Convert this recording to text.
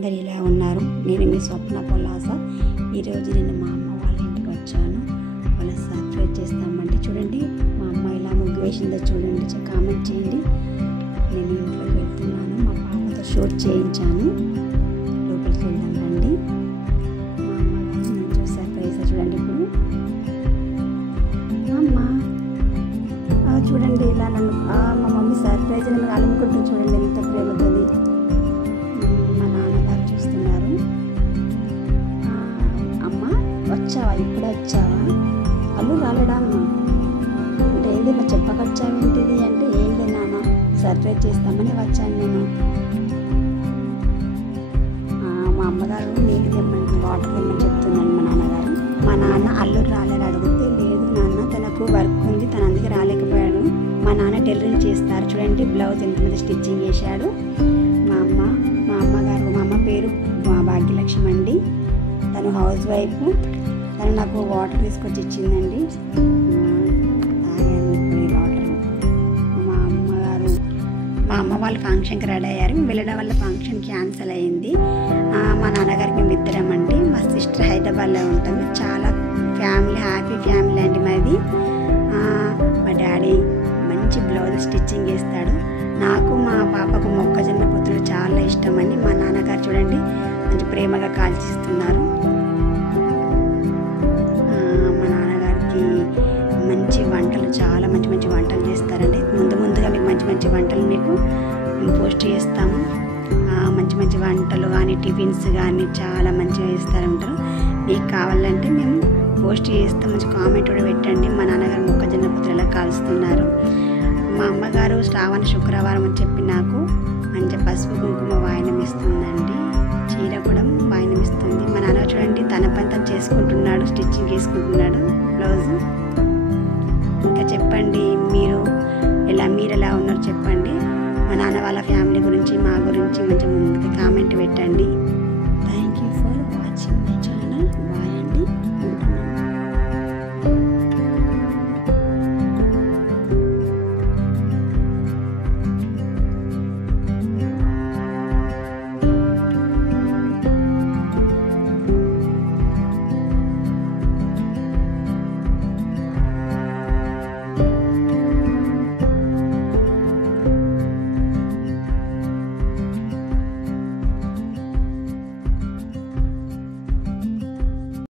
అందరు ఇలా ఉన్నారు. నేను మీ స్వప్న పొలాస. ఈరోజు నేను మా అమ్మ వాళ్ళ ఇంటికి వచ్చాను. వాళ్ళ సర్ప్రైజ్ చేస్తామండి. చూడండి మా అమ్మ ఇలా ముగ్గు వేసిందో చూడండి, కామెంట్ చేయండి. నేను ఇంట్లోకి వెళ్తున్నాను, మా పాపతో షూట్ చేయించాను. లోపలికి వెళ్దాం రండి. మా అమ్మ నేను చూసి సర్ప్రైజ్ చూడండి. ఇప్పుడు అమ్మ చూడండి ఇలా నన్ను మా మమ్మీ సర్ప్రైజ్ అని మీరు అనుకుంటుంది. చూడండి ఎంత ప్రేమతోది. మా నాన్నగారు చూస్తున్నారు. అమ్మ వచ్చావా, ఇప్పుడే వచ్చావా? అల్లు రాలేడా అమ్మ అంటే ఏంటి మా చెప్పకొచ్చావేంటిది అంటే ఏం లేదు నాన్న, సర్ప్రైజ్ చేస్తామని వచ్చాను నేను. మా అమ్మగారు నీళ్ళు తెమ్మని వాటర్ తెమ్మని చెప్తుందండి మా నాన్నగారు. మా నాన్న అల్లు రాలేడు అడిగితే లేదు నాన్న తనకు వర్క్ ఉంది, తను అందుకే రాలేకపోయాడు. మా నాన్న టైలరింగ్ చేస్తారు. చూడండి బ్లౌజ్ ఎంతమంది స్టిచ్చింగ్ చేశాడు. మా అమ్మగారు మా అమ్మ పేరు భాగ్యలక్ష్మి అండి. తను హౌస్ వైఫ్. తను నాకు వాటర్ తీసుకొచ్చి ఇచ్చిందండి. తాగాను ఇప్పుడు ఈ వాటర్. మా అమ్మ వాళ్ళు ఫంక్షన్కి రెడీ అయ్యారు. వెళ్ళడం వల్ల ఫంక్షన్ క్యాన్సిల్ అయ్యింది. మా నాన్నగారికి మేము ఇద్దరం అండి. మా సిస్టర్ హైదరాబాద్లో ఉంటుంది. చాలా ఫ్యామిలీ, హ్యాపీ ఫ్యామిలీ అండి మాది. మా డాడీ మంచి బ్లౌజ్ స్టిచ్చింగ్ చేస్తాడు. నాకు మా పాపకు మొక్కజొన్న పొత్తులు చాలా ఇష్టం అండి. మా నాన్నగారు చూడండి మంచి ప్రేమగా కాల్చిస్తున్నారు. మా నాన్నగారికి మంచి వంటలు, చాలా మంచి మంచి వంటలు చేస్తారండి. ముందుగా మీకు మంచి మంచి వంటలు మీకు మేము పోస్ట్ చేస్తాము. మంచి మంచి వంటలు కానీ టిఫిన్స్ కానీ చాలా మంచిగా చేస్తారంటారు. మీకు కావాలంటే మేము పోస్ట్ చేస్తాం. మంచి కామెంట్ కూడా పెట్టండి. మా నాన్నగారు మొక్కజొన్న పొత్తులు ఎలా కాల్చుతున్నారు. మా అమ్మగారు శ్రావణ శుక్రవారం అని చెప్పి నాకు మంచి పసుపు కుంకుమ వాయనం ఇస్తుందండి. చీర కూడా వాయనం ఇస్తుంది. మా నాన్న చూడండి తన పని తను చేసుకుంటున్నాడు, స్టిచ్చింగ్ చేసుకుంటున్నాడు బ్లౌజ్. ఇంకా చెప్పండి మీరు ఎలా ఉన్నారో చెప్పండి. మా నాన్న వాళ్ళ ఫ్యామిలీ గురించి, మా గురించి మంచి కామెంట్ పెట్టండి.